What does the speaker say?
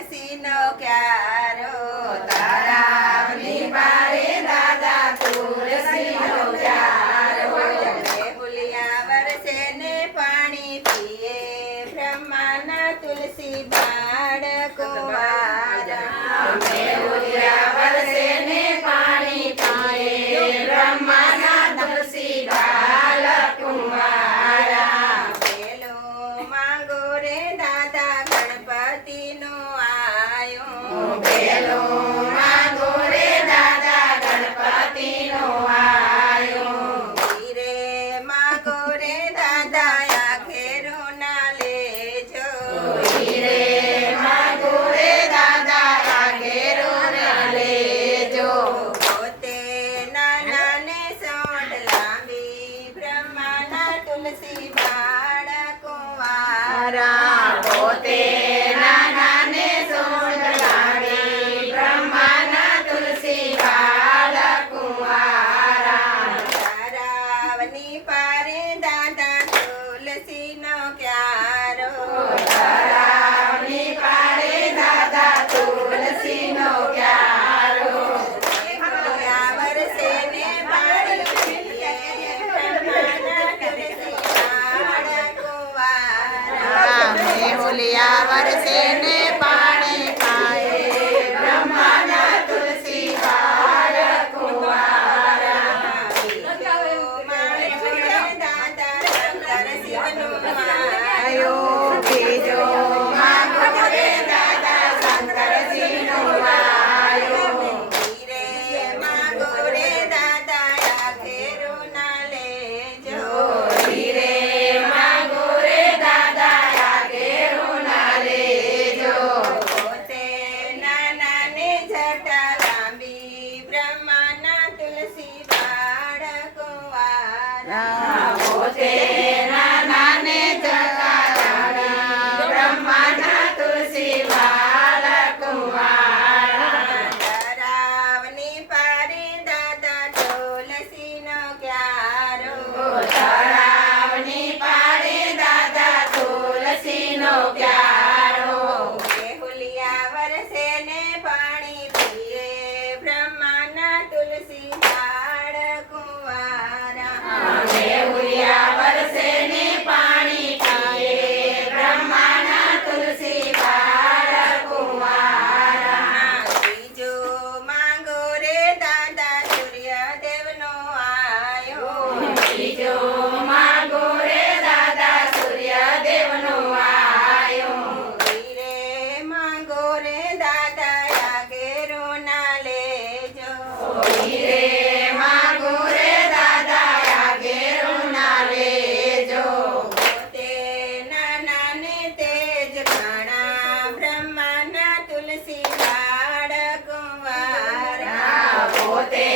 તુલસીનો ક્યારો તળાવની પારે દાદા તુલસીનો ક્યારો મેહુલિયા વરસે ને પાણી પીએ બ્રહ્માના તુલસી બાળકો વારા મેહુલિયા વરસે ને પાણી પીએ બ્રહ્માના તુલસી બાળકો વારા પેલો માંગો રે દાદા ગણપતિનો આયો પેલો માંગો રે દાદા ગણપતિનો આયો હીરે માંગો રે દાદા આખેરો ના લેજો હીરે માંગો રે દાદા આખેરો ના લેજો પોતે નાના ને સોંડ લાંબી બ્રહ્માના તુલસી બાળકો વારા પોતે નાના ને સોંડ લાંબી બ્રહ્માના તુલસી બાળકો વારા તળાવની પારે દાદા તુલસીનો ક્યારો તળાવની પારે દાદા તુલસીનો ક્યારો મેહુલિયા વરસે ને પાણી પીએ બ્રહ્માના તુલસી બાળકો વારા મેહુલિયા વરસે ને પાણી પાએ બ્રહ્માના તુલસી બાળકો વારા બીજો માંગો રે દાદા શંકર શિવનો આયો બીજો માંગો રે દાદા શંકર શિવનો આયો હીરે માંગો રે દાદા આખેરો ના લેજો હીરે માંગો રે દાદા આખેરો ના લેજો પોતે નાના ને જટા લાંબી બ્રહ્માના તુલસી બાળકો વારા પોતે નાના ને જટા લાંબી બ્રહ્માના તુલસી બાળકો વારા તળાવની પારે દાદા તુલસીનો ક્યારો તળાવની પારે દાદા તુલસીનો ક્યારો મેહુલિયા વરસે ને પાણી પીએ બ્રહ્માના તુલસી બાળકો વારા મેહુલિયા વરસે ને પાણી પીએ બ્રહ્માના તુલસી બાળકો વારા બીજો માંગો રે દાદા સૂર્યદેવનો આયો બીજો માંગો રે દાદા સૂર્યદેવનો આયો હીરે માંગો રે દાદા આખેરો ના લેજો હીરે માંગો રે દાદા આખેરો ના લેજો પોતે નાના ને તેજ ઘણા બ્રહ્માના તુલસી બાળકો વારા પોતે